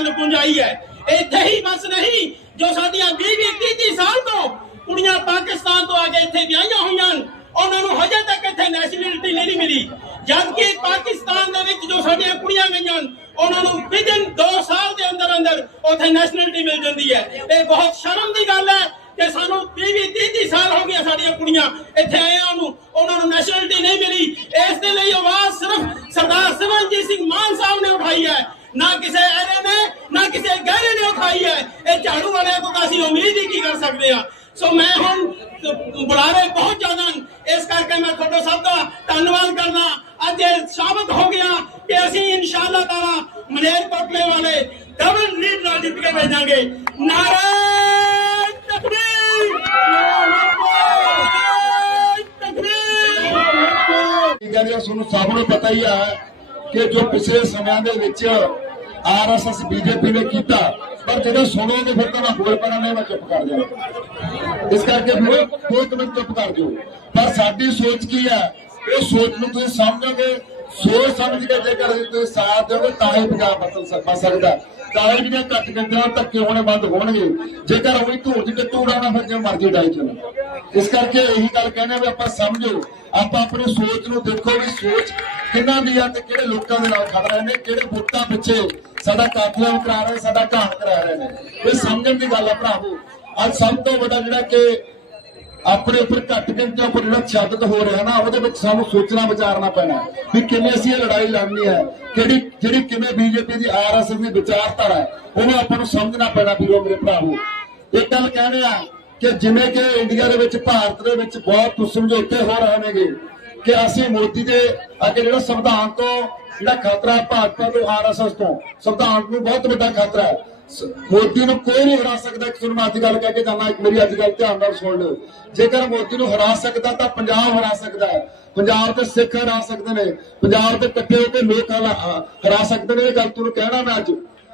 ਗੱਲ ਪੁੰਜਾਈ ਹੈ। ਇੱਥੇ ਹੀ ਬਸ ਨਹੀਂ, ਜੋ ਸਾਡੀਆਂ 20 20 30 ਸਾਲ ਤੋਂ ਕੁੜੀਆਂ ਪਾਕਿਸਤਾਨ ਤੋਂ ਆ ਕੇ ਇੱਥੇ ਵਿਆਹੀਆਂ ਹੋਈਆਂ ਹਨ, ਉਹਨਾਂ ਨੂੰ ਹਜੇ ਤੱਕ ਇੱਥੇ ਨੈਸ਼ਨੈਲਿਟੀ ਨਹੀਂ ਮਿਲੀ। ਜਦ ਕਿ ਪਾਕਿਸਤਾਨ ਦੇ ਵਿੱਚ ਜੋ ਸਾਡੀਆਂ ਕੁੜੀਆਂ ਗਈਆਂ ਉਹਨਾਂ ਨੂੰ ਵਿਦਨ 2 ਸਾਲ ਦੇ ਅੰਦਰ ਅੰਦਰ ਉੱਥੇ ਨੈਸ਼ਨੈਲਿਟੀ ਮਿਲ ਜਾਂਦੀ ਹੈ। ਇਹ ਬਹੁਤ ਸ਼ਰਮ ਦੀ ਗੱਲ ਹੈ ਕਿ ਸਾਨੂੰ 20 20 30 ਸਾਲ ਹੋ ਗਏ ਸਾਡੀਆਂ ਕੁੜੀਆਂ ਇੱਥੇ ਆਇਆਂ ਨੂੰ, ਉਹਨਾਂ ਨੂੰ ਨੈਸ਼ਨੈਲਿਟੀ ਨਹੀਂ ਮਿਲੀ। ਇਸ ਦੇ ਲਈ ਆਵਾਜ਼ ਸਿਰਫ ਸਰਦਾਰ ਸਿਮਰਨਜੀਤ ਸਿੰਘ ਮਾਨ ਸਾਹਿਬ ਨੇ ਉਠਾਈ ਹੈ। ਨਾ ਕਿਸੇ ਐਰੇ ਨਾ ਕਿਸੇ ਗਹਿਰੇ ਹੈ। ਇਹ ਝਾੜੂ ਵਾਲਿਆਂ ਤੋਂ ਤਾਂ ਅਸੀਂ ਉਮੀਦ ਹੀ ਕੀ ਕਰ ਸਕਦੇ ਆ ਸੋ ਮੈਂ ਹੁਣ ਬੁਲਾਰੇ ਬਹੁਤ ਜ਼ਿਆਦਾ ਇਸ ਕਰਕੇ ਮੈਂ ਤੁਹਾਡੇ ਸਭ ਦਾ ਧੰਨਵਾਦ ਕਰਦਾ ਅੱਜ ਇਹ ਸਾਬਤ ਹੋ ਗਿਆ ਕਿ ਅਸੀਂ ਇਨਸ਼ਾਅੱਲਾ ਤਾਲਾ ਮਲੇਰਕੋਟਲੇ ਵਾਲੇ ਡਬਲ ਲੀਡ ਨਾਲ ਜਿੱਤ ਕੇ ਭੇਜਾਂਗੇ। ਨਾਰੇ ਤਕਬੀਰ! ਨਾਰੇ ਤੁਹਾਨੂੰ ਸਭ ਨੂੰ ਪਤਾ ਹੀ ਹੈ ਕਿ ਜੋ ਪਿਛਲੇ ਸਮਿਆਂ ਦੇ ਵਿੱਚ ਆਰਐਸਐਸ ਬੀਜੇਪੀ ਨੇ ਕੀਤਾ ਪਰ ਜਦੋਂ ਸੁਣੋਗੇ ਫਿਰ ਤਾਂ ਮੈਂ ਹੋਰ ਪਰਾਂ ਮੈਂ ਚੁੱਪ ਕਰ ਜਾਵਾਂ। ਇਸ ਕਰਕੇ ਫਿਰ ਦੋ ਮਿੰਟ ਚੁੱਪ ਕਰ ਜਾਓ। ਪਰ ਸਾਡੀ ਸੋਚ ਕੀ ਹੈ? ਉਹ ਸੋਚ ਨੂੰ ਤੁਸੀਂ ਸਮਝੋਗੇ, ਸੋਚ ਸਮਝ ਕੇ ਜੇਕਰ ਤੁਸੀਂ ਸਾਥ ਦਿਓਗੇ, ਤਾਂ ਹੀ ਪੰਜਾਬ ਬਦਲ ਸਕਦਾ। ਤਾਂ ਹੀ ਜਿਹੜੀਆਂ ਘੱਟ ਗਿਣਤੀਆਂ ਧੱਕੇ ਹੋਣੇ ਬੰਦ ਹੋਣਗੇ। ਜੇਕਰ ਉਹੀ ਧੂੜ ਚ ਟੱਟੂ ਫਿਰ ਜੇ ਮਰਜ਼ੀ ਡਾਈ ਚਲੋ। ਇਸ ਕਰਕੇ ਇਹੀ ਗੱਲ ਕਹਿੰਦੇ ਵੀ ਆਪਾਂ ਸਮਝੋ, ਆਪਾਂ ਆਪਣੀ ਸੋਚ ਨੂੰ ਦੇਖੋ ਵੀ ਸੋਚ ਕਿੰਨਾ ਦੀ ਆ ਤੇ ਕਿਹੜੇ ਲੋਕਾਂ ਦੇ ਨਾਲ ਖੜ ਰਹੇ ਨੇ ਕਿਹੜੇ ਵੋਟਾਂ ਪਿੱਛੇ ਸਾਡਾ ਕਾਫਲਾ ਕਰਾ ਰਹੇ, ਸਾਡਾ ਘਾਣ ਕਰਾ ਰਹੇ ਨੇ। ਇਹ ਸਮਝਣ ਦੀ ਗੱਲ ਆ ਭਰਾਵੋ, ਅੱਜ ਸਭ ਤੋਂ ਵੱਡਾ ਜਿਹੜਾ ਕਿ ਆਪਣੇ ਉੱਪਰ ਘੱਟ ਗਿਣਤੀਆਂ ਉੱਪਰ ਜਿਹੜਾ ਤਸ਼ੱਦਦ ਹੋ ਰਿਹਾ ਨਾ, ਉਹਦੇ ਵਿੱਚ ਸਾਨੂੰ ਸੋਚਣਾ, ਵਿਚਾਰਨਾ ਪੈਣਾ ਵੀ ਕਿਵੇਂ ਅਸੀਂ ਇਹ ਲੜਾਈ ਲੜਨੀ ਹੈ, ਕਿਹੜੀ, ਜਿਹੜੀ ਕਿਵੇਂ ਬੀਜੇਪੀ ਦੀ ਆਰਐਸਐਸ ਦੀ ਵਿਚਾਰਧਾਰਾ ਹੈ, ਉਹਨੂੰ ਆਪਾਂ ਨੂੰ ਸਮਝਣਾ ਪੈਣਾ ਵੀਰੋ ਮੇਰੇ ਭਰਾਵੋ। ਇੱਕ ਗੱਲ ਕਹਿਣੇ ਆ ਕਿ ਜਿਵੇਂ ਕਿ ਇੰਡੀਆ ਦੇ ਵਿੱਚ, ਭਾਰਤ ਦੇ ਵਿੱਚ ਬਹੁਤ ਸਮਝੌਤੇ ਹੋ ਰਹੇ ਨੇਗੇ ਕਿ ਅਸੀਂ ਮੋਦੀ ਦੇ ਅੱਗੇ ਜਿਹੜਾ ਸੰਵਿਧਾਨ ਤੋਂ ਜਿਹੜਾ ਖਤਰਾ ਹੈ ਭਾਜਪਾ ਤੋਂ ਆਰਐਸਐਸ ਤੋਂ, ਸੰਵਿਧਾਨ ਨੂੰ ਬਹੁਤ ਵੱਡਾ ਖਤਰਾ ਹੈ। ਮੋਦੀ ਨੂੰ ਕੋਈ ਨਹੀਂ ਹਰਾ ਸਕਦਾ। ਇੱਕ ਤੁਹਾਨੂੰ ਅੱਜ ਗੱਲ ਕਹਿ ਕੇ ਜਾਣਾ ਇੱਕ ਮੇਰੀ ਅੱਜ ਗੱਲ ਧਿਆਨ ਨਾਲ ਸੁਣ ਲਓ। ਜੇਕਰ ਮੋਦੀ ਨੂੰ ਹਰਾ ਸਕਦਾ ਤਾਂ ਪੰਜਾਬ ਹਰਾ ਸਕਦਾ ਹੈ। ਪੰਜਾਬ ਦੇ ਸਿੱਖ ਹਰਾ ਸਕਦੇ ਨੇ। ਪੰਜਾਬ ਦੇ ਇਕੱਠੇ ਹੋ ਕੇ ਲੋਕ ਹਰਾ ਹਰਾ ਸਕਦੇ ਨੇ। ਇਹ ਗੱਲ ਤੁਹਾਨੂੰ ਕਹਿਣਾ ਮੈਂ ਅੱਜ।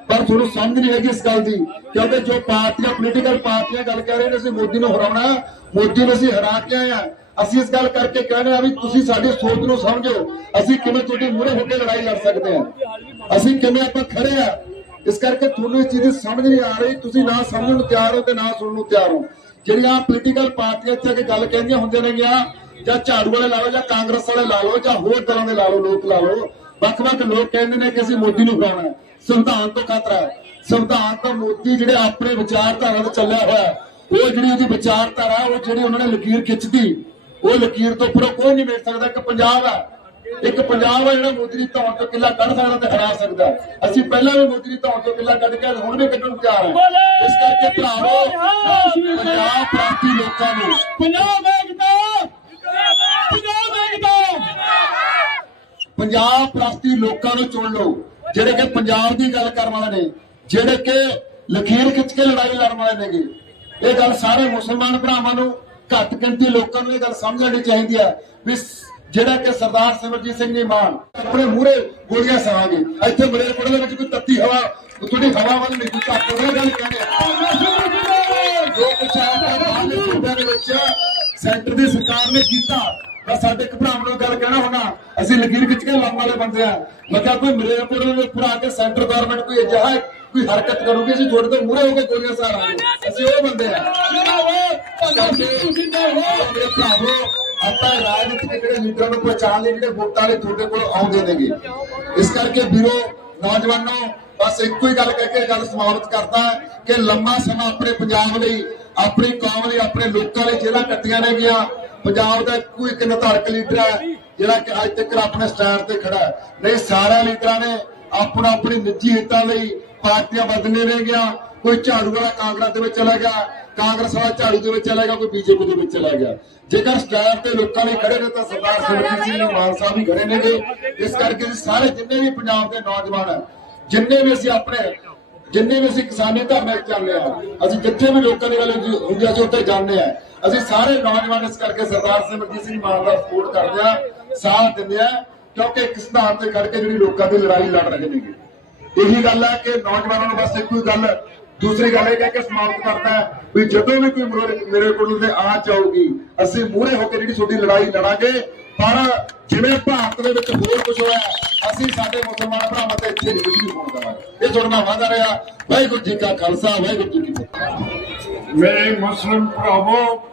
ਪਰ ਤੁਹਾਨੂੰ ਸਮਝ ਨਹੀਂ ਹੈਗੀ ਇਸ ਗੱਲ ਦੀ। ਕਿਉਂਕਿ ਜੋ ਪਾਰਟੀਆਂ ਪੋਲੀਟੀਕਲ ਪਾਰਟੀਆਂ ਗੱਲ ਕਰ ਰਹੇ ਨੇ, ਅਸੀਂ ਮੋਦੀ ਨੂੰ ਹਰਾਉਣਾ ਮੋਦੀ ਨੂੰ ਅਸੀਂ ਹਰਾ ਕੇ ਆਏ ਆ ਅਸੀਂ ਇਸ ਗੱਲ ਕਰਕੇ ਕਹਿ ਰਹੇ ਆ ਵੀ ਤੁਸੀਂ ਸਾਡੀ ਸੋਚ ਨੂੰ ਸਮਝੋ। ਅਸੀਂ ਕਿਵੇਂ ਤੁਹਾਡੀ ਮੂਹਰੇ ਹੋ ਕੇ ਲੜਾਈ ਲੜ ਸਕਦੇ ਹਾਂ। ਅਸੀਂ ਕਿਵੇਂ ਆਪਾਂ ਖੜੇ ਆ ਇਸ ਕਰਕੇ ਤੁਹਾਨੂੰ ਇਸ ਚੀਜ਼ ਦੀ ਸਮਝ ਨਹੀਂ ਆ ਰਹੀ। ਤੁਸੀਂ ਨਾ ਸਮਝਣ ਨੂੰ ਤਿਆਰ ਹੋ ਤੇ ਨਾ ਸੁਣਨ ਨੂੰ ਤਿਆਰ ਹੋ। ਜਿਹੜੀਆਂ ਪੋਲੀਟੀਕਲ ਪਾਰਟੀਆਂ ਇੱਥੇ ਆ ਗੱਲ ਕਹਿੰਦੀਆਂ ਹੁੰਦੀਆਂ ਨੇ ਜਾਂ ਝਾੜੂ ਵਾਲੇ ਲਾ ਲਓ, ਜਾਂ ਕਾਂਗਰਸ ਵਾਲੇ ਲਾ ਲਓ, ਜਾਂ ਹੋਰ ਤਰ੍ਹਾਂ ਦੇ ਲਾ ਲਓ, ਲੋਕ ਲਾ ਲਓ, ਵੱਖ-ਵੱਖ ਲੋਕ ਕਹਿੰਦੇ ਨੇ ਕਿ ਅਸੀਂ ਮੋਦੀ ਨੂੰ ਫੜਾਉਣਾ ਸੰਵਿਧਾਨ ਤੋਂ ਖਤਰਾ ਹੈ। ਸੰਵਿਧਾਨ ਤੋਂ ਮੋਦੀ ਜਿਹੜੇ ਆਪਣੇ ਵਿਚਾਰਧਾਰਾ ਤੇ ਚੱਲਿਆ ਹੋਇਆ ਉਹ ਜਿਹੜੀ ਉਹਦੀ ਵਿਚਾਰਧਾਰਾ, ਉਹ ਜਿਹੜੀ ਉਹਨਾਂ ਨੇ ਲਕੀਰ ਖਿੱਚਦੀ ਉਹ ਲਕੀਰ ਤੋਂ ਉੱਪਰੋਂ ਕੋਈ ਨਹੀਂ ਮਿਲ ਸਕਦਾ। ਕਿ ਪੰਜਾਬ ਹੈ। ਇੱਕ ਪੰਜਾਬ ਹੈ ਜਿਹੜਾ ਮੋਦੀ ਦੀ ਧੌਣ ਤੋਂ ਕਿੱਲਾ ਕੱਢ ਸਕਦਾ ਤੇ ਹਰਾ ਸਕਦਾ। ਅਸੀਂ ਪਹਿਲਾਂ ਵੀ ਮੋਦੀ ਦੀ ਧੌਣ ਤੋਂ ਕਿੱਲਾ ਕੱਢ ਕੇ ਹੁਣ ਵੀ ਕੱਢਣ ਤਿਆਰ ਹਾਂ। ਇਸ ਕਰਕੇ ਭਰਾਵੋ ਪੰਜਾਬ ਪ੍ਰਾਂਤੀ ਲੋਕਾਂ ਨੂੰ। ਪੰਜਾਬ ਏਕਤਾ! ਪੰਜਾਬ ਏਕਤਾ! ਪੰਜਾਬ ਪ੍ਰਾਂਤੀ ਲੋਕਾਂ ਨੂੰ ਚੁਣ ਲਓ। ਜਿਹੜੇ ਕਿ ਪੰਜਾਬ ਦੀ ਗੱਲ ਕਰਨ ਵਾਲੇ ਨੇ ਜਿਹੜੇ ਕਿ ਲਖੀਰ ਖਿੱਚ ਕੇ ਲੜਾਈ ਲੜਨ ਵਾਲੇ ਨੇਗੇ। ਇਹ ਗੱਲ ਸਾਰੇ ਮੁਸਲਮਾਨ ਭਰਾਵਾਂ ਨੂੰ ਘੱਟ ਗਿਣਤੀ ਲੋਕਾਂ ਨੂੰ ਇਹ ਗੱਲ ਸਮਝ ਲੈਣੀ ਚਾਹੀਦੀ ਹੈ ਵੀ ਜਿਹੜਾ ਕਿ ਸਰਦਾਰ ਸਿਮਰਜੀਤ ਸਿੰਘ ਜੀ ਮਾਨ ਆਪਣੇ ਮੂਹਰੇ ਗੋਲੀਆਂ ਸਹਾਗੇ ਇੱਥੇ ਮਲੇਰਕੋਟਲੇ ਦੇ ਵਿੱਚ ਕੋਈ ਤੱਤੀ ਹਵਾ ਥੋੜੀ ਹਵਾ ਵੱਲ ਨਹੀਂ, ਕੋਈ ਘੱਟ ਉਹ ਗੱਲ ਕਹਿੰਦੇ ਜੋ ਕੁਛ ਆਪਾਂ ਦੇ ਵਿੱਚ ਸੈਂਟਰ ਦੀ ਸਰਕਾਰ ਨੇ ਕੀਤਾ। ਮੈਂ ਸਾਡੇ ਇੱਕ ਭਰਾ ਨੂੰ ਗੱਲ ਕਹਿਣਾ ਹੁੰਦਾ, ਅਸੀਂ ਲਕੀਰ ਖਿੱਚ ਕੇ ਲਾਉਣ ਵਾਲੇ ਬੰਦੇ ਆ। ਮੈਂ ਕਿਹਾ ਕੋਈ ਮਲੇਰਕੋਟਲੇ ਦੇ ਉੱਪਰ ਆ ਕੇ ਸੈਂਟਰ ਗਵਰਨਮੈਂਟ ਕੋਈ ਅਜਿਹਾ ਕੋਈ ਹਰਕਤ ਕਰੂਗੀ, ਅਸੀਂ ਤੁਹਾਡੇ ਤੋਂ ਮੂਹਰੇ ਹੋ ਕੇ ਗੋਲੀਆਂ ਸਹਾਰਾਂਗੇ ਅਸੀਂ ਉਹ ਬੰਦੇ ਆ। ਮੇਰੇ ਭਰਾਵੋ ਆਪਾਂ ਰਾਜਨੀਤਿਕ ਜਿਹੜੇ ਲੀਡਰਾਂ ਨੂੰ ਪਛਾਣ ਲਈ ਜਿਹੜੇ ਵੋਟਾਂ ਵਾਲੇ ਤੁਹਾਡੇ ਕੋਲ ਆਉਂਦੇ ਨੇਗੇ ਇਸ ਕਰਕੇ ਵੀਰੋ ਨੌਜਵਾਨੋ ਬਸ ਇੱਕੋ ਹੀ ਗੱਲ ਕਹਿ ਕੇ ਗੱਲ ਸਮਾਪਤ ਕਰਦਾ ਕਿ ਲੰਮਾ ਸਮਾਂ ਆਪਣੇ ਪੰਜਾਬ ਲਈ ਆਪਣੀ ਕੌਮ ਲਈ ਆਪਣੇ ਲੋਕਾਂ ਲਈ ਜਿਹੜਾ ਕੱਟੀਆਂ ਨੇ ਗਿਆ ਪੰਜਾਬ ਦਾ ਕੋਈ ਇੱਕ ਨਿਰਧਾਰਕ ਲੀਡਰ ਹੈ ਜਿਹੜਾ ਕਿ ਅੱਜ ਤੱਕ ਆਪਣੇ ਸਟੈਂਡ ਤੇ ਖੜਾ ਹੈ ਨਹੀਂ ਸਾਰੇ ਲੀਡਰਾਂ ਨੇ ਆਪਣਾ ਆਪਣੀ ਨਿੱਜੀ ਹਿੱਤਾਂ ਲਈ ਪਾਰਟੀਆਂ ਬਦਲਨੇ ਰਹਿ ਗਿਆ ਕੋਈ ਝਾੜੂ ਵਾਲਾ ਕਾਂਗਰਸ ਦੇ ਵਿੱਚ ਚਲਾ ਗਿਆ ਕਾਂਗਰਸ ਵਾਲਾ ਝਾੜੂ ਦੇ ਵਿੱਚ ਚਲਾ ਗਿਆ ਕੋਈ ਬੀਜੇਪੀ ਦੇ ਵਿੱਚ ਚਲਾ ਗਿਆ। ਜੇਕਰ ਸਟੈਂਡ ਤੇ ਲੋਕਾਂ ਲਈ ਖੜੇ ਨੇ ਤਾਂ ਸਰਦਾਰ ਸਿਮਰਜੀਤ ਸਿੰਘ ਜੀ ਮਾਨ ਸਾਹਿਬ ਵੀ ਖੜੇ ਨੇਗੇ। ਇਸ ਕਰਕੇ ਸਾਰੇ ਜਿੰਨੇ ਵੀ ਪੰਜਾਬ ਦੇ ਨੌਜਵਾਨ ਜਿੰਨੇ ਵੀ ਅਸੀਂ ਆਪਣੇ ਜਿੰਨੇ ਵੀ ਅਸੀਂ ਕਿਸਾਨੀ ਧਰਨੇ ਜਾਂਦੇ ਆ ਅਸੀਂ ਜਿੱਥੇ ਵੀ ਲੋਕਾਂ ਦੀ ਗੱਲ ਹੁੰਦੀ ਅਸੀਂ ਉੱਥੇ ਜਾਂਦੇ ਆ। ਅਸੀਂ ਸਾਰੇ ਨੌਜਵਾਨ ਇਸ ਕਰਕੇ ਸਰਦਾਰ ਸਿਮਰਜੀਤ ਸਿੰਘ ਮਾਨ ਦਾ ਸਪੋਰਟ ਕਰਦੇ ਆ ਸਾਥ ਦਿੰਦੇ ਆ ਕਿਉਂਕਿ ਇੱਕ ਸਿਧਾਂਤ ਤੇ ਖੜ ਕੇ ਜਿਹੜੀ ਲੋਕਾਂ ਦੀ ਲੜਾਈ ਲੜ ਰਹੇ ਨੇਗੇ। ਇਹੀ ਗੱਲ ਹੈ ਕਿ ਨੌਜਵਾਨਾਂ ਨੂੰ ਬਸ ਇੱਕੋ ਹੀ ਗੱਲ ਦੂਸਰੀ ਗੱਲ ਇਹ ਕਹਿ ਕੇ ਸਮਾਪਤ ਕਰਦਾ ਹੈ ਵੀ ਜਦੋਂ ਵੀ ਕੋਈ ਮੇਰੇ- ਮੇਰੇ ਕੋਲ ਤੇ ਆਚ ਆਊਗੀ ਅਸੀਂ ਮੂਹਰੇ ਹੋ ਕੇ ਜਿਹੜੀ ਤੁਹਾਡੀ ਲੜਾਈ ਲੜਾਂਗੇ ਪਰ ਜਿਵੇਂ ਭਾਰਤ ਦੇ ਵਿੱਚ ਹੋਰ ਕੁਝ ਹੋਇਆ ਅਸੀਂ ਸਾਡੇ ਮੁਸਲਮਾਨ ਭਰਾਵਾਂ ਤੇ ਇੱਥੇ ਨਹੀਂ ਕੁਝ ਨਹੀਂ ਹੋਣ ਦੇਵਾਂਗੇ। ਇਹ ਤੁਹਾਡਾ ਨਾਲ ਵਾਅਦਾ ਰਿਹਾ। ਵਾਹਿਗੁਰੂ ਜੀ ਕਾ ਖਾਲਸਾ ਵਾਹਿਗੁਰੂ ਜੀ ਕੀ ਫਤਿਹ। ਮੇਰੇ ਮੁਸਲਮ ਭਰਾਵੋ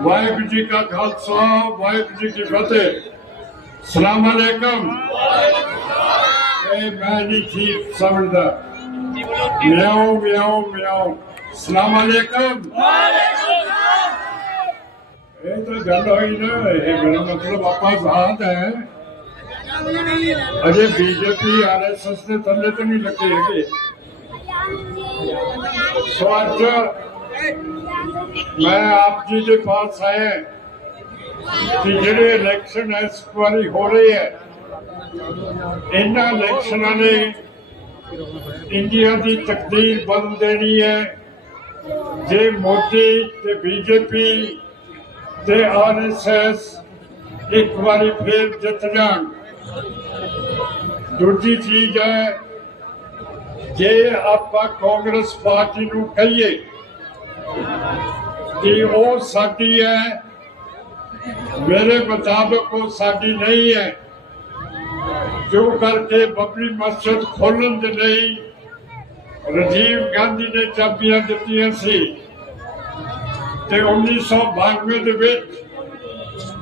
ਵਾਹਿਗੁਰੂ ਜੀ ਕਾ ਖਾਲਸਾ ਵਾਹਿਗੁਰੂ ਜੀ ਕੀ ਫਤਿਹ। ਸਲਾਮ ਅਲੈਕਮ। ਇਹ ਮੈਂ ਨਹੀਂ ਠੀਕ ਸਮਝਦਾ। ਮਿਆਉ ਮਿਆਉ ਮਿਆਉ ਸਲਾਮ ਅਲੈਕਮ ਇਹ ਤਾਂ ਗੱਲ ਹੋਈ ਨਾ ਇਹ ਮੇਰਾ ਮਤਲਬ ਆਪਾਂ ਆਜ਼ਾਦ ਹੈ ਅਜੇ ਬੀਜੇਪੀ ਆਰਐਸਐਸ ਦੇ ਥੱਲੇ ਤੇ ਨਹੀਂ ਲੱਗੇ ਹੈਗੇ ਸੋ ਅੱਜ ਮੈਂ ਆਪ ਜੀ ਦੇ ਪਾਸ ਆਇਆ ਕਿ ਜਿਹੜੇ ਇਲੈਕਸ਼ਨ ਇਸ ਵਾਰੀ ਹੋ ਰਹੇ ਹੈ ਇਹਨਾਂ ਇਲੈਕਸ਼ਨਾਂ ਨੇ ਇੰਡੀਆ ਦੀ ਤਕਦੀਰ ਬਦਲ ਦੇਣੀ ਹੈ। ਜੇ ਮੋਦੀ ਤੇ ਬੀਜੇਪੀ ਤੇ ਆਰਐਸਐਸ ਇੱਕ ਵਾਰੀ ਫੇਰ ਜਿੱਤ ਜਾਣ, ਦੂਜੀ ਚੀਜ਼ ਹੈ, ਜੇ ਆਪਾਂ ਕਾਂਗਰਸ ਪਾਰਟੀ ਨੂੰ ਕਹੀਏ ਕਿ ਉਹ ਸਾਡੀ ਹੈ, ਮੇਰੇ ਮੁਤਾਬਕ ਉਹ ਸਾਡੀ ਨਹੀਂ ਹੈ। ਜੋ ਕਰਕੇ ਬੱਬਰੀ ਮਸਜਿਦ ਖੋਲਣ ਦੇ ਲਈ ਰਾਜੀਵ ਗਾਂਧੀ ਨੇ ਚਾਬੀਆਂ ਦਿੱਤੀਆਂ ਸੀ ਤੇ 1992 ਦੇ ਵਿੱਚ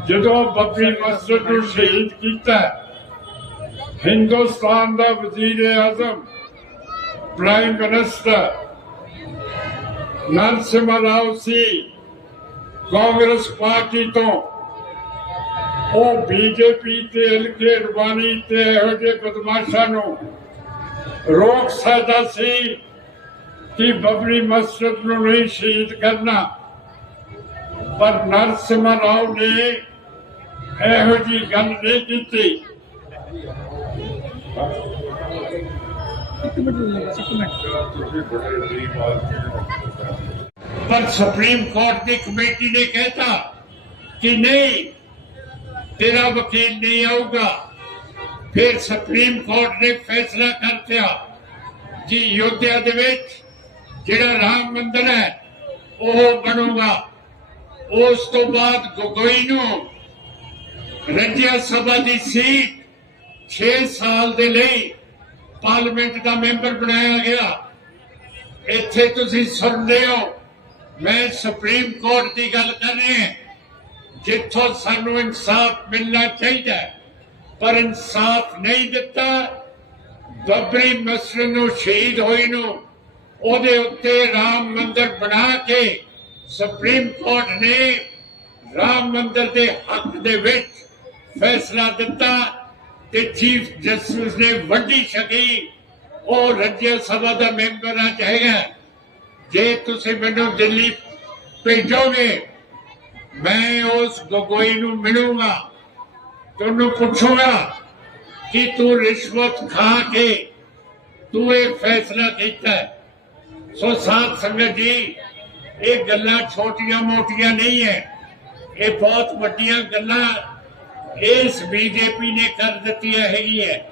ਜਦੋਂ ਬੱਬਰੀ ਮਸਜਿਦ ਨੂੰ ਸ਼ਹੀਦ ਕੀਤਾ, ਹਿੰਦੁਸਤਾਨ ਦਾ ਵਜ਼ੀਰ ਆਜ਼ਮ ਪ੍ਰਾਈਮ ਮਿਨਿਸਟਰ ਨਰਸਿਮਹਾ ਰਾਓ ਸੀ ਕਾਂਗਰਸ ਪਾਰਟੀ ਤੋਂ ਉਹ ਬੀਜੇਪੀ ਤੇ ਹਲਕੇ ਰਵਾਨੀ ਤੇ ਇਹੋ ਜਿਹੇ ਬਦਮਾਸ਼ਾਂ ਨੂੰ ਰੋਕ ਸਕਦਾ ਸੀ ਕਿ ਬਬਰੀ ਮਸਜਿਦ ਨੂੰ ਨਹੀਂ ਸ਼ਹੀਦ ਕਰਨਾ। ਪਰ ਨਰਸਿਮਹਾ ਰਾਓ ਨੇ ਇਹੋ ਜਿਹੀ ਗੱਲ ਨਹੀਂ ਕੀਤੀ। ਪਰ ਸੁਪਰੀਮ ਕੋਰਟ ਦੀ ਕਮੇਟੀ ਨੇ ਕਹਿਤਾ ਕਿ ਨਹੀਂ ਤੇਰਾ ਵਕੀਲ ਨਹੀਂ ਆਊਗਾ। ਫਿਰ ਸੁਪਰੀਮ ਕੋਰਟ ਨੇ ਫੈਸਲਾ ਕਰ ਦਿਆ ਕਿ ਯੋਧਿਆ ਦੇ ਵਿੱਚ ਜਿਹੜਾ ਰਾਮ ਮੰਦਿਰ ਹੈ, ਉਹ ਬਣੂਗਾ। ਉਸ ਤੋਂ ਬਾਅਦ ਗੋਗੋਈ ਨੂੰ ਰਜਿਆ ਸਭਾ ਦੀ ਸੀਟ 6 ਸਾਲ ਦੇ ਲਈ ਪਾਰਲੀਮੈਂਟ ਦਾ ਮੈਂਬਰ ਬਣਾਇਆ ਗਿਆ। ਇੱਥੇ ਤੁਸੀਂ ਸੁਣਦੇ ਹੋ, ਮੈਂ ਸੁਪਰੀਮ ਕੋਰਟ ਦੀ ਗੱਲ ਕਰ ਰਿਹਾ। ਜਿੱਥੋਂ ਸਾਨੂੰ ਇਨਸਾਫ ਮਿਲਣਾ ਚਾਹੀਦਾ ਪਰ ਇਨਸਾਫ ਨਹੀਂ ਦਿੱਤਾ, ਬੱਬਰੀ ਮਸਜਿਦ ਨੂੰ ਸ਼ਹੀਦ ਹੋਈ ਨੂੰ ਉਹਦੇ ਉੱਤੇ ਰਾਮ ਮੰਦਿਰ ਬਣਾ ਕੇ ਸੁਪਰੀਮ ਕੋਰਟ ਨੇ ਰਾਮ ਮੰਦਿਰ ਦੇ ਹੱਕ ਦੇ ਵਿੱਚ ਫੈਸਲਾ ਦਿੱਤਾ ਤੇ ਚੀਫ ਜਸਟਿਸ ਨੇ ਵੱਡੀ ਸ਼ਕੀ ਉਹ ਰਾਜ ਸਭਾ ਦਾ ਮੈਂਬਰ ਆ ਜਾਏਗਾ। ਜੇ ਤੁਸੀਂ ਮੈਨੂੰ ਦਿੱਲੀ ਭੇਜੋਗੇ ਮੈਂ ਉਸ ਗੋਗੋਈ ਨੂੰ ਮਿਲੂੰਗਾ, ਤੁਹਾਨੂੰ ਪੁੱਛੂੰਗਾ ਕਿ ਤੂੰ ਰਿਸ਼ਵਤ ਖਾ ਕੇ ਤੂੰ ਇਹ ਫੈਸਲਾ ਕੀਤਾ ਸੋ ਸਾਧ ਸੰਗਤ ਜੀ, ਇਹ ਗੱਲਾਂ ਛੋਟੀਆਂ ਮੋਟੀਆਂ ਨਹੀਂ ਹੈ। ਇਹ ਬਹੁਤ ਵੱਡੀਆਂ ਗੱਲਾਂ ਇਸ ਬੀਜੇਪੀ ਨੇ ਕਰ ਦਿੱਤੀਆਂ ਹੈਗੀ ਹੈ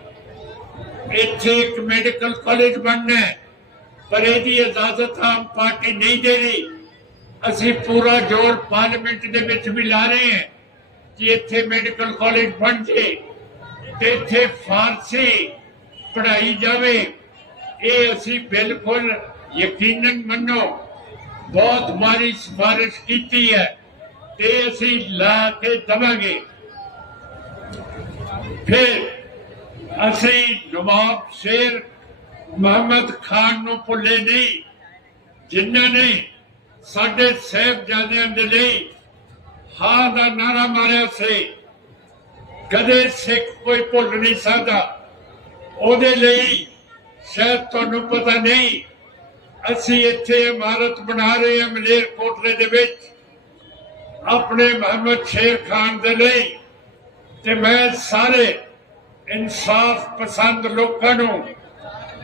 ਇੱਥੇ ਇੱਕ ਮੈਡੀਕਲ ਕਾਲਜ ਬਣਨਾ ਹੈ, ਪਰ ਇਹਦੀ ਇਜਾਜ਼ਤ ਆਮ ਪਾਰਟੀ ਨਹੀਂ ਦੇ ਰਹੀ। ਅਸੀਂ ਪੂਰਾ ਜ਼ੋਰ ਪਾਰਲੀਮੈਂਟ ਦੇ ਵਿੱਚ ਵੀ ਲਾ ਰਹੇ ਹਾਂ ਕਿ ਇੱਥੇ ਮੈਡੀਕਲ ਕਾਲਜ ਬਣ ਜੇ ਤੇ ਇੱਥੇ ਫਾਰਸੀ ਪੜਾਈ ਜਾਵੇ। ਇਹ ਅਸੀਂ ਬਿਲਕੁਲ ਯਕੀਨਨ ਮੰਨੋ, ਬਹੁਤ ਮਾਰੀ ਸਿਫਾਰਿਸ਼ ਕੀਤੀ ਹੈ ਤੇ ਅਸੀਂ ਲਾ ਕੇ ਦਵਾਂਗੇ। ਫਿਰ ਅਸੀਂ ਨਵਾਬ ਸ਼ੇਰ ਮੁਹੰਮਦ ਖਾਨ ਨੂੰ ਭੁੱਲੇ ਨਹੀਂ, ਜਿਨ੍ਹਾਂ ਨੇ ਸਾਡੇ ਸਾਹਿਬਜ਼ਾਦਿਆਂ ਦੇ ਲਈ ਹਾਂ ਦਾ ਨਾਰਾ ਮਾਰਿਆ ਸੀ। ਕਦੇ ਸਿੱਖ ਕੋਈ ਭੁੱਲ ਨਹੀਂ ਸਕਦਾ। ਉਹਦੇ ਲਈ ਸ਼ਾਇਦ ਤੁਹਾਨੂੰ ਪਤਾ ਨਹੀਂ, ਅਸੀਂ ਇੱਥੇ ਇਮਾਰਤ ਬਣਾ ਰਹੇ ਹਾਂ ਮਲੇਰ ਕੋਟਲੇ ਦੇ ਵਿੱਚ। ਆਪਣੇ ਮੁਹੰਮਦ ਸ਼ੇਰ ਖਾਨ ਦੇ ਲਈ ਤੇ ਮੈਂ ਸਾਰੇ ਇਨਸਾਫ ਪਸੰਦ ਲੋਕਾਂ ਨੂੰ,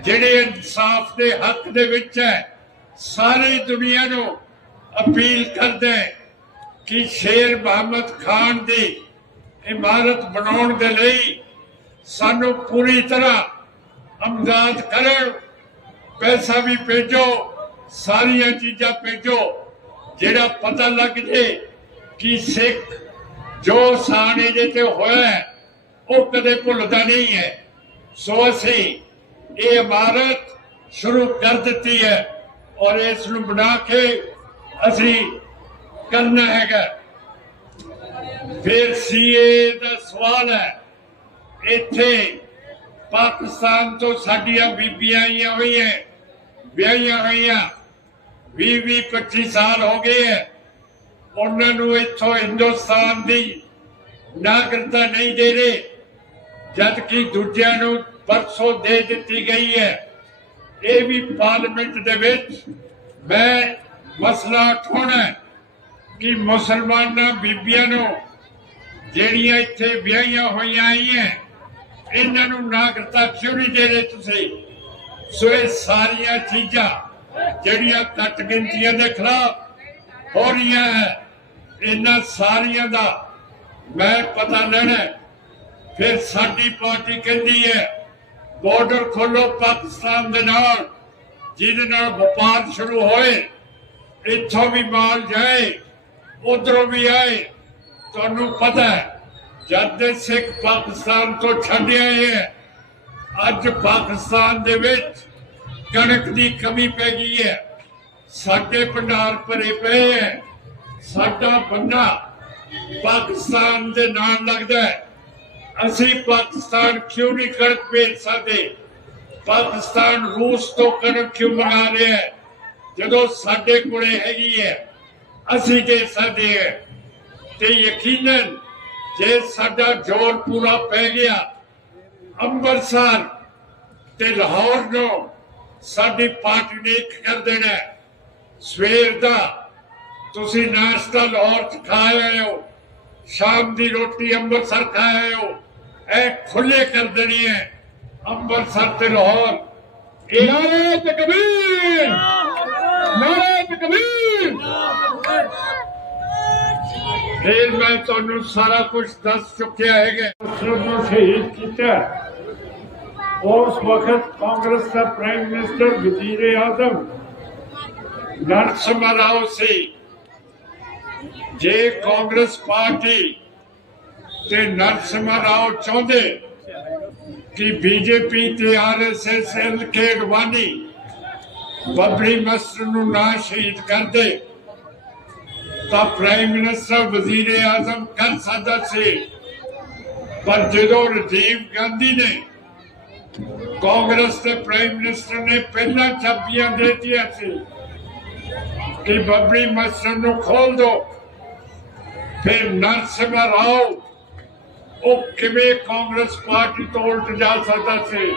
ਜਿਹੜੇ ਇਨਸਾਫ ਦੇ ਹੱਕ ਦੇ ਵਿੱਚ ਹੈ, ਸਾਰੀ ਦੁਨੀਆ ਨੂੰ ਅਪੀਲ ਕਰਦੇ ਕਿ ਸ਼ੇਰ ਮੁਹੰਮਦ ਖਾਨ ਦੀ ਇਮਾਰਤ ਬਣਾਉਣ ਦੇ ਲਈ ਸਾਨੂੰ ਪੂਰੀ ਤਰ੍ਹਾਂ ਅਮਦਾਦ ਕਰਨ ਪੈਸਾ ਵੀ ਭੇਜੋ ਸਾਰੀਆਂ ਚੀਜ਼ਾਂ ਭੇਜੋ ਜਿਹੜਾ ਪਤਾ ਲੱਗ ਜੇ ਕਿ ਸਿੱਖ ਜੋ ਸਾਨ ਇਹਦੇ ਤੇ ਹੋਇਆ ਹੈ, ਉਹ ਕਦੇ ਭੁੱਲਦਾ ਨਹੀਂ ਹੈ। ਸੋ ਅਸੀਂ ਇਹ ਇਮਾਰਤ ਸ਼ੁਰੂ ਕਰ ਦਿੱਤੀ ਹੈ ਔਰ ਇਸ ਨੂੰ ਬਣਾ ਕੇ ਅਸੀਂ ਕਰਨਾ ਹੈਗਾ। ਫਿਰ ਸੀਏ ਦਾ ਸਵਾਲ ਹੈ, ਇੱਥੇ ਪਾਕਿਸਤਾਨ ਤੋਂ ਸਾਡੀਆਂ ਬੀਬੀਆਂ ਆਈਆਂ ਹੋਈਆਂ, ਵਿਆਹੀਆਂ ਹੋਈਆਂ 20 ਵੀਹ 25 ਸਾਲ ਹੋ ਗਏ ਹੈ। ਉਹਨਾਂ ਨੂੰ ਇੱਥੋਂ ਹਿੰਦੁਸਤਾਨ ਦੀ ਨਾਗਰਿਕਤਾ ਨਹੀਂ ਦੇ ਰਹੇ ਜਦ ਕਿ ਦੂਜਿਆਂ ਨੂੰ ਪਰਸੋਂ ਦੇ ਦਿੱਤੀ ਗਈ ਹੈ। ਇਹ ਵੀ ਪਾਰਲੀਮੈਂਟ ਦੇ ਵਿੱਚ ਮੈਂ ਮਸਲਾ ਉਠਾਉਣਾ ਕਿ ਮੁਸਲਮਾਨਾਂ ਬੀਬੀਆਂ ਨੂੰ ਜਿਹੜੀਆਂ ਇੱਥੇ ਵਿਆਹੀਆਂ ਹੋਈਆਂ ਆਈਆਂ, ਇਹਨਾਂ ਨੂੰ ਨਾਗਰਿਕਤਾ ਕਿਉਂ ਨਹੀਂ ਦੇ ਰਹੇ ਤੁਸੀਂ? ਸੋ ਇਹ ਸਾਰੀਆਂ ਚੀਜ਼ਾਂ ਜਿਹੜੀਆਂ ਘੱਟ ਗਿਣਤੀਆਂ ਦੇ ਖਿਲਾਫ ਹੋ ਰਹੀਆਂ ਹੈ, ਇਹਨਾਂ ਸਾਰੀਆਂ ਦਾ ਮੈਂ ਪਤਾ ਲੈਣਾ ਫਿਰ ਸਾਡੀ ਪਾਰਟੀ ਕਹਿੰਦੀ ਹੈ ਬਾਰਡਰ ਖੋਲੋ ਪਾਕਿਸਤਾਨ ਦੇ ਨਾਲ, ਜਿਹਦੇ ਨਾਲ ਵਪਾਰ ਸ਼ੁਰੂ ਹੋਏ। ਇੱਥੋਂ ਵੀ ਮਾਲ ਜਾਏ, ਉਧਰੋਂ ਵੀ ਆਏ। ਤੁਹਾਨੂੰ ਪਤਾ ਹੈ, ਜਦ ਦੇ ਸਿੱਖ ਪਾਕਿਸਤਾਨ ਤੋਂ ਛੱਡ ਹੈ, ਅੱਜ ਪਾਕਿਸਤਾਨ ਦੇ ਵਿੱਚ ਕਣਕ ਦੀ ਕਮੀ ਪੈ ਗਈ ਹੈ। ਸਾਡੇ ਭੰਡਾਰ ਭਰੇ ਪਏ ਹੈ। ਸਾਡਾ ਬੰਦਾ ਪਾਕਿਸਤਾਨ ਦੇ ਨਾਲ ਲੱਗਦਾ ਹੈ। ਅਸੀਂ ਪਾਕਿਸਤਾਨ ਕਿਉਂ ਨਹੀਂ ਕਣਕ ਭੇਜ ਸਕਦੇ? ਪਾਕਿਸਤਾਨ ਰੂਸ ਤੋਂ ਕਣਕ ਕਿਉਂ ਮੰਗਾ ਰਿਹਾ ਹੈ? ਜਦੋਂ ਸਾਡੇ ਕੋਲੇ ਹੈਗੀ ਹੈ, ਅਸੀਂ ਦੇ ਸਕਦੇ ਹਾਂ। ਤੇ ਯਕੀਨਨ ਜੇ ਸਾਡਾ ਜ਼ੋਰ ਪੂਰਾ ਪੈ ਗਿਆ, ਅੰਮ੍ਰਿਤਸਰ ਤੇ ਲਾਹੌਰ ਨੂੰ ਸਾਡੀ ਪਾਰਟੀ ਨੇ ਇੱਕ ਕਰ ਦੇਣਾ ਸਵੇਰ ਦਾ ਤੁਸੀਂ ਨਾਸ਼ਤਾ ਲਾਹੌਰ ਚ ਖਾ ਹੋ, ਸ਼ਾਮ ਦੀ ਰੋਟੀ ਅੰਮ੍ਰਿਤਸਰ ਖਾ ਆਇਓ ਇਹ ਖੁੱਲੇ ਕਰ ਦੇਣੀ ਹੈ ਅੰਮ੍ਰਿਤਸਰ ਤੇ ਲਾਹੌਰ। ਨਾਰੇ ਤਕਬੀਰ ਨਾਰੇ ਤਕਬੀਰ ਫਿਰ ਮੈਂ ਤੁਹਾਨੂੰ ਸਾਰਾ ਕੁਝ ਦੱਸ ਚੁੱਕਿਆ ਹੈਗਾ। ਉਸ ਨੂੰ ਸ਼ਹੀਦ ਕੀਤਾ ਉਸ ਵਕਤ ਕਾਂਗਰਸ ਦਾ ਪ੍ਰਾਈਮ ਮਿਨਿਸਟਰ ਵਜ਼ੀਰ ਆਜ਼ਮ ਨਰਸਿਮਹਾ ਰਾਓ ਸੀ। ਜੇ ਕਾਂਗਰਸ ਪਾਰਟੀ ਤੇ ਨਰਸਿਮਹਾ ਰਾਓ ਚਾਹੁੰਦੇ ਕਿ ਬੀਜੇਪੀ ਤੇ ਆਰਐਸਐਸ ਕੇ ਅਡਵਾਨੀ ਬਬਰੀ ਮਸਰ ਨੂੰ ਨਾ ਸ਼ਹੀਦ ਕਰਦੇ, ਤਾਂ ਪ੍ਰਾਈਮ ਮਿਨਿਸਟਰ, ਵਜ਼ੀਰ ਆਜ਼ਮ ਕਰ ਸਕਦਾ ਸੀ। ਪਰ ਜਦੋਂ ਰਾਜੀਵ ਗਾਂਧੀ ਨੇ ਕਾਂਗਰਸ ਦੇ ਪ੍ਰਾਈਮ ਮਿਨਿਸਟਰ ਨੇ ਪਹਿਲਾਂ ਚਾਬੀਆਂ ਦੇ ਦਿੱਤੀਆਂ ਸੀ, ਕਿ ਬਬਰੀ ਮਸਜਿਦ ਨੂੰ ਖੋਲ ਦੋ। ਫਿਰ ਨਰਸਿਮਾ ਰਾਓ, ਉਹ ਕਿਵੇਂ ਕਾਂਗਰਸ ਪਾਰਟੀ ਤੋਂ ਉਲਟ ਜਾ ਸਕਦਾ ਸੀ?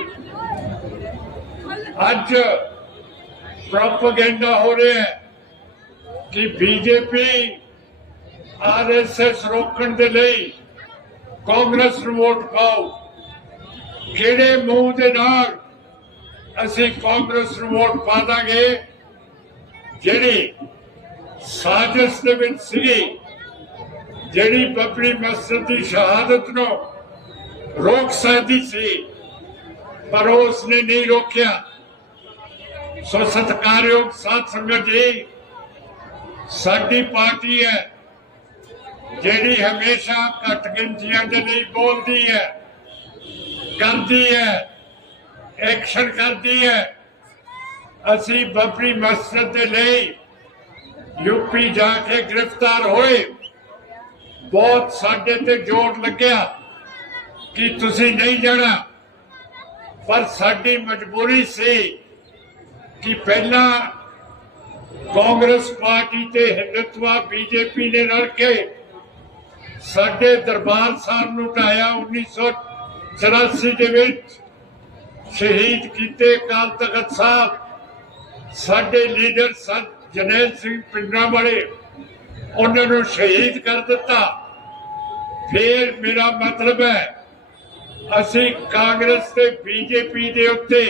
ਅੱਜ ਪ੍ਰੋਪਗੈਂਡਾ ਹੋ ਰਿਹਾ ਹੈ ਕਿ ਬੀਜੇਪੀ ਆਰਐਸਐਸ ਰੋਕਣ ਦੇ ਲਈ ਕਾਂਗਰਸ ਨੂੰ ਵੋਟ ਪਾਓ। ਕਿਹੜੇ ਮੂੰਹ ਦੇ ਨਾਲ ਅਸੀਂ ਕਾਂਗਰਸ ਨੂੰ ਵੋਟ ਪਾ ਦਾਂਗੇ? ਜਿਹੜੀ ਸਾਜ਼ਿਸ਼ ਦੇ ਵਿੱਚ ਸੀਗੀ, ਜਿਹੜੀ ਬੱਬਰੀ ਮਸਜਿਦ ਦੀ ਸ਼ਹਾਦਤ ਨੂੰ ਰੋਕ ਸਕਦੀ ਸੀ, ਪਰ ਉਸ ਨੇ ਨਹੀਂ ਰੋਕਿਆ। ਸੋ ਸਤਿਕਾਰਯੋਗ ਸਾਧ ਸੰਗਤ ਜੀ, ਸਾਡੀ ਪਾਰਟੀ ਹੈ, ਜਿਹੜੀ ਹਮੇਸ਼ਾ ਘੱਟ ਗਿਣਤੀਆਂ ਦੇ ਲਈ ਬੋਲਦੀ ਹੈ, ਕਰਦੀ ਹੈ ਐਕਸ਼ਨ ਕਰਦੀ ਹੈ। ਅਸੀਂ ਬੱਬਰੀ ਮਸਜਿਦ ਦੇ ਲਈ ਯੂਪੀ ਜਾ ਕੇ ਗ੍ਰਿਫਤਾਰ ਹੋਏ। ਬਹੁਤ ਸਾਡੇ ਤੇ ਜ਼ੋਰ ਲੱਗਿਆ ਕਿ ਤੁਸੀਂ ਨਹੀਂ ਜਾਣਾ, ਪਰ ਸਾਡੀ ਮਜਬੂਰੀ ਸੀ ਕਿ ਪਹਿਲਾਂ ਕਾਂਗਰਸ ਪਾਰਟੀ ਤੇ ਹਿੰਦੁਤਵਾ ਬੀਜੇਪੀ ਨੇ ਰਲ ਕੇ ਸਾਡੇ ਦਰਬਾਰ ਸਾਹਿਬ ਨੂੰ ਢਾਇਆ 1984 ਦੇ ਵਿੱਚ ਸ਼ਹੀਦ ਕੀਤੇ ਕਾਲ ਤਖਤ ਸਾਹਿਬ। ਸਾਡੇ ਲੀਡਰ ਸੰਤ ਜਨੈਲ ਸਿੰਘ ਪਿੰਡਾਂ ਵਾਲੇ ਉਹਨਾਂ ਨੂੰ ਸ਼ਹੀਦ ਕਰ ਦਿੱਤਾ। ਫਿਰ ਮੇਰਾ ਮਤਲਬ ਹੈ, ਅਸੀਂ ਕਾਂਗਰਸ ਤੇ ਬੀਜੇਪੀ ਦੇ ਉੱਤੇ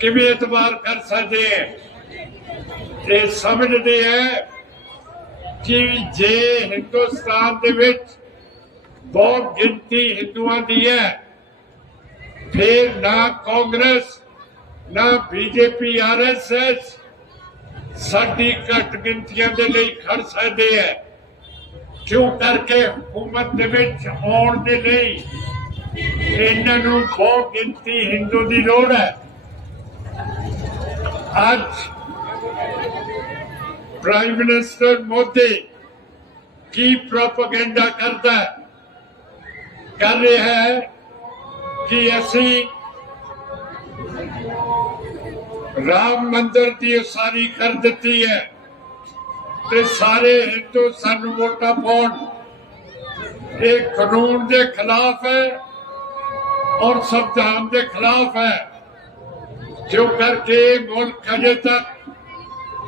ਕਿਵੇਂ ਇਤਬਾਰ ਕਰ ਸਕਦੇ ਹੈ? ਇਹ ਸਮਝਦੇ ਹੈ ਕਿ ਜੇ ਹਿੰਦੁਸਤਾਨ ਦੇ ਵਿੱਚ ਬਹੁਤ ਗਿਣਤੀ ਹਿੰਦੂਆਂ ਦੀ ਹੈ, ਫਿਰ ਨਾ ਕਾਂਗਰਸ, ਨਾ ਬੀਜੇਪੀ ਆਰਐਸਐਸ ਸਾਡੀ ਘੱਟ ਗਿਣਤੀਆਂ ਦੇ ਲਈ ਖੜ ਸਕਦੇ ਹੈ। ਕਿਉਂ? ਕਰਕੇ ਹਕੂਮਤ ਦੇ ਵਿੱਚ ਆਉਣ ਦੇ ਲਈ ਇਹਨਾਂ ਨੂੰ ਬਹੁਤ ਗਿਣਤੀ ਹਿੰਦੂ ਦੀ ਲੋੜ ਹੈ। ਅੱਜ ਪ੍ਰਾਈਮ ਮਿਨਿਸਟਰ ਮੋਦੀ ਕੀ ਪ੍ਰੋਪਗੈਂਡਾ ਕਰਦਾ ਹੈ ਕਰ ਰਿਹਾ ਹੈ ਕਿ ਅਸੀਂ ਰਾਮ ਮੰਦਿਰ ਦੀ ਉਸਾਰੀ ਕਰ ਦਿੱਤੀ ਹੈ ਤੇ ਸਾਰੇ ਹਿੰਦੂ ਸਾਨੂੰ ਵੋਟਾਂ ਪਾਉਣ ਇਹ ਕਾਨੂੰਨ ਦੇ ਖਿਲਾਫ ਹੈ ਔਰ ਸੰਵਿਧਾਨ ਦੇ ਖਿਲਾਫ ਹੈ ਜੋ ਕਰਕੇ ਮੁਲਕ ਅਜੇ ਤੱਕ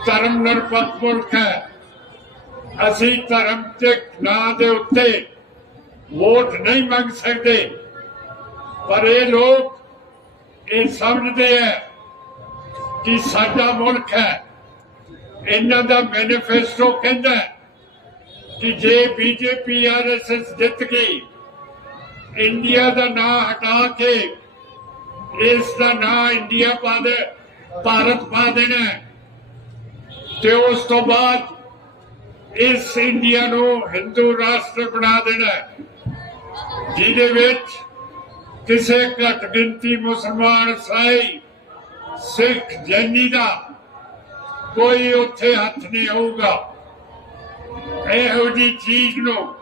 ਧਰਮ ਨਿਰਪੱਖ ਮੁਲਕ ਹੈ, ਅਸੀਂ ਧਰਮ ਦੇ ਨਾਂ ਦੇ ਉੱਤੇ ਵੋਟ ਨਹੀਂ ਮੰਗ ਸਕਦੇ। ਪਰ ਇਹ ਲੋਕ ਇਹ ਸਮਝਦੇ ਹੈ ਕਿ ਸਾਡਾ ਮੁਲਕ ਹੈ। ਇਹਨਾਂ ਦਾ ਮੈਨੀਫੈਸਟੋ ਕਹਿੰਦਾ ਕਿ ਜੇ ਬੀਜੇਪੀ ਆਰਐਸਐਸ ਜਿੱਤ ਗਈ, ਇੰਡੀਆ ਦਾ ਨਾਂ ਹਟਾ ਕੇ ਇਸ ਦਾ ਨਾਂ ਇੰਡੀਆ ਪਾ ਦੇ, ਭਾਰਤ ਪਾ ਦੇਣਾ ਤੇ ਉਸ ਤੋਂ ਬਾਅਦ ਇਸ ਇੰਡੀਆ ਨੂੰ ਹਿੰਦੂ ਰਾਸ਼ਟਰ ਬਣਾ ਦੇਣਾ ਜਿਹਦੇ ਵਿੱਚ ਕਿਸੇ ਘੱਟ ਗਿਣਤੀ ਮੁਸਲਮਾਨ ਸਾਈ ਸਿੱਖ ਜੈਨੀ ਦਾ ਕੋਈ ਉੱਥੇ ਹੱਥ ਨਹੀਂ ਆਊਗਾ। ਇਹੋ ਜੀ ਚੀਜ਼ ਨੂੰ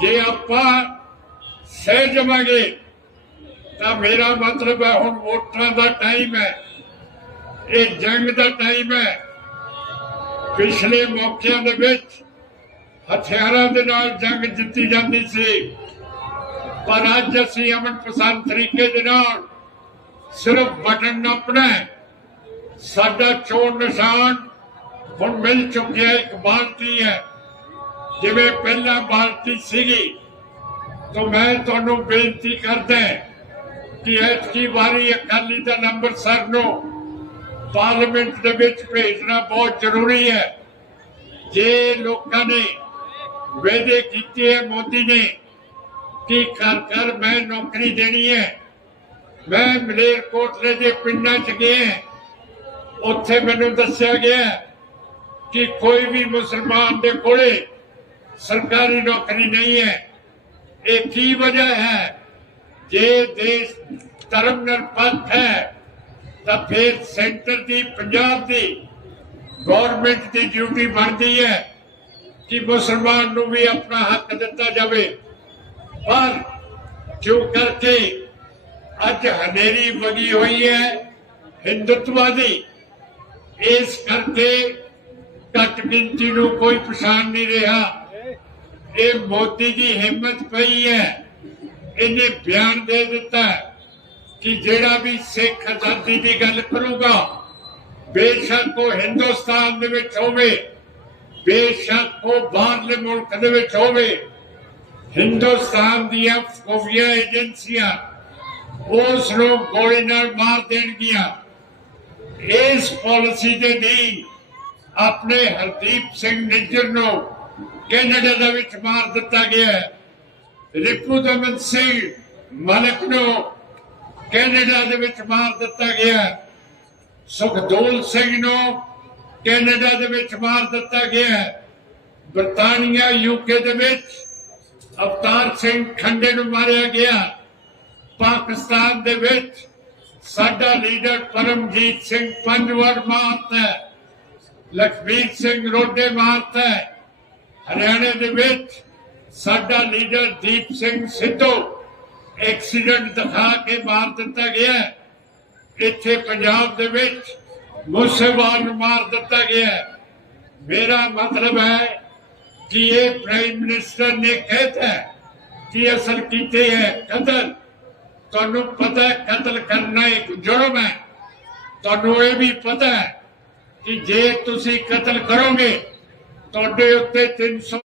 ਜੇ ਆਪਾਂ ਸਹਿ ਜਾਵਾਂਗੇ ਤਾਂ ਮੇਰਾ ਮਤਲਬ ਹੈ, ਹੁਣ ਵੋਟਾਂ ਦਾ ਟਾਈਮ ਹੈ। ਇਹ ਜੰਗ ਦਾ ਟਾਈਮ ਹੈ। ਪਿਛਲੇ ਮੌਕਿਆਂ ਦੇ ਵਿੱਚ ਹਥਿਆਰਾਂ ਦੇ ਨਾਲ ਜੰਗ ਜਿੱਤੀ ਜਾਂਦੀ ਸੀ। ਪਰ ਅੱਜ ਅਸੀਂ ਅਮਨ ਪਸੰਦ ਤਰੀਕੇ ਦੇ ਨਾਲ ਸਿਰਫ ਬਟਨ ਨਾਪਣਾ ਸਾਡਾ ਚੋਣ ਨਿਸ਼ਾਨ ਹੁਣ ਮਿਲ ਚੁੱਕਿਆ ਇੱਕ ਬਾਲਟੀ ਹੈ। ਜਿਵੇਂ ਪਹਿਲਾਂ ਬਾਲਟੀ ਸੀਗੀ, ਤਾਂ ਮੈਂ ਤੁਹਾਨੂੰ ਬੇਨਤੀ ਕਰਦਾ ਕਿ ਐਤਕੀ ਵਾਰੀ ਅਕਾਲੀ ਦਲ ਅੰਮ੍ਰਿਤਸਰ ਨੂੰ ਪਾਰਲੀਮੈਂਟ ਦੇ ਵਿੱਚ ਭੇਜਣਾ ਬਹੁਤ ਜ਼ਰੂਰੀ ਹੈ। ਜੇ ਲੋਕਾਂ ਨੇ ਵਾਅਦੇ ਕੀਤੇ ਹੈ, ਮੋਦੀ ਨੇ, ਕਿ ਘਰ ਘਰ ਮੈਂ ਨੌਕਰੀ ਦੇਣੀ ਹੈ, ਮੈਂ ਮਲੇਰਕੋਟਲੇ ਦੇ ਪਿੰਡਾਂ 'ਚ ਗਿਆ ਉੱਥੇ ਮੈਨੂੰ ਦੱਸਿਆ ਗਿਆ ਕਿ ਕੋਈ ਵੀ ਮੁਸਲਮਾਨ ਦੇ ਕੋਲੇ ਸਰਕਾਰੀ ਨੌਕਰੀ ਨਹੀਂ ਹੈ। ਇਹ ਕੀ ਵਜ੍ਹਾ ਹੈ ਜੇ ਦੇਸ਼ ਧਰਮ ਨਿਰਪੱਖ ਹੈ, ਤਾਂ ਫਿਰ ਸੈਂਟਰ ਦੀ, ਪੰਜਾਬ ਦੀ ਗਵਰਨਮੈਂਟ ਦੀ ਡਿਊਟੀ ਬਣਦੀ ਹੈ ਕਿ ਮੁਸਲਮਾਨ ਨੂੰ ਵੀ ਆਪਣਾ ਹੱਕ ਦਿੱਤਾ ਜਾਵੇ। ਪਰ ਜੋ ਕਰਕੇ ਅੱਜ ਹਨੇਰੀ ਵਗੀ ਹੋਈ ਹੈ ਹਿੰਦੁੱਤਵਾਦੀ, ਇਸ ਕਰਕੇ ਘੱਟ ਗਿਣਤੀ ਨੂੰ ਕੋਈ ਪਛਾਣ ਨਹੀਂ ਰਿਹਾ। ਇਹ ਮੋਦੀ ਦੀ ਹਿੰਮਤ ਪਈ ਹੈ। ਇਹਨੇ ਬਿਆਨ ਦੇ ਦਿੱਤਾ ਕਿ ਜਿਹੜਾ ਵੀ ਸਿੱਖ ਆਜ਼ਾਦੀ ਦੀ ਗੱਲ ਕਰੂਗਾ, ਬੇਸ਼ੱਕ ਉਹ ਹਿੰਦੁਸਤਾਨ ਦੇ ਵਿੱਚ ਹੋਵੇ, ਬੇਸ਼ੱਕ ਉਹ ਬਾਹਰਲੇ ਮੁਲਕ ਦੇ ਵਿੱਚ ਹੋਵੇ, ਹਿੰਦੁਸਤਾਨ ਦੀਆਂ ਖੁਫੀਆ ਏਜੰਸੀਆਂ ਉਸ ਨੂੰ ਗੋਲੀ ਨਾਲ ਮਾਰ ਦੇਣਗੀਆਂ। ਇਸ ਪਾਲਿਸੀ ਦੇ ਲਈ ਆਪਣੇ ਹਰਦੀਪ ਸਿੰਘ ਨਿੱਜਰ ਨੂੰ ਕੈਨੇਡਾ ਦੇ ਵਿੱਚ ਮਾਰ ਦਿੱਤਾ ਗਿਆ ਹੈ। ਰਿਪੂ ਦਮਨ ਸਿੰਘ ਮਲਕ ਨੂੰ ਕੈਨੇਡਾ ਦੇ ਵਿੱਚ ਮਾਰ ਦਿੱਤਾ ਗਿਆ। ਸੁਖਦੋਲ ਸਿੰਘ ਨੂੰ ਕੈਨੇਡਾ ਦੇ ਵਿੱਚ ਮਾਰ ਦਿੱਤਾ ਗਿਆ। ਬਰਤਾਨੀਆ ਯੂਕੇ ਦੇ ਵਿੱਚ ਅਵਤਾਰ ਸਿੰਘ ਖੰਡੇ ਨੂੰ ਮਾਰਿਆ ਗਿਆ। ਪਾਕਿਸਤਾਨ ਦੇ ਵਿੱਚ ਸਾਡਾ ਲੀਡਰ ਪਰਮਜੀਤ ਸਿੰਘ ਪੰਜ ਪੰਜਵਰ ਮਾਰਤਾ ਹੈ। ਲਖਬੀਰ ਸਿੰਘ ਰੋਡੇ ਮਾਰਤਾ ਹਰਿਆਣੇ ਦੇ ਵਿੱਚ ਸਾਡਾ ਲੀਡਰ ਦੀਪ ਸਿੰਘ ਸਿੱਧੂ ਐਕਸੀਡੈਂਟ ਦਿਖਾ ਕੇ ਮਾਰ ਦਿੱਤਾ ਗਿਆ ਇੱਥੇ ਪੰਜਾਬ ਦੇ ਵਿੱਚ ਮੂਸੇਵਾਲ ਨੂੰ ਮਾਰ ਦਿੱਤਾ ਗਿਆ ਮੇਰਾ ਮਤਲਬ ਹੈ ਕਿ ਇਹ ਪ੍ਰਾਈਮ ਮਿਨਿਸਟਰ ਨੇ ਕਹਿਤਾ ਹੈ ਕਿ ਅਸਲ ਕੀਤੇ ਹੈ ਕਤਲ। ਤੁਹਾਨੂੰ ਪਤਾ ਹੈ ਕਤਲ ਕਰਨਾ ਇੱਕ ਜੁਰਮ ਹੈ। ਤੁਹਾਨੂੰ ਇਹ ਵੀ ਪਤਾ ਹੈ ਕਿ ਜੇ ਤੁਸੀਂ ਕਤਲ ਕਰੋਗੇ, ਤੁਹਾਡੇ ਉੱਤੇ 300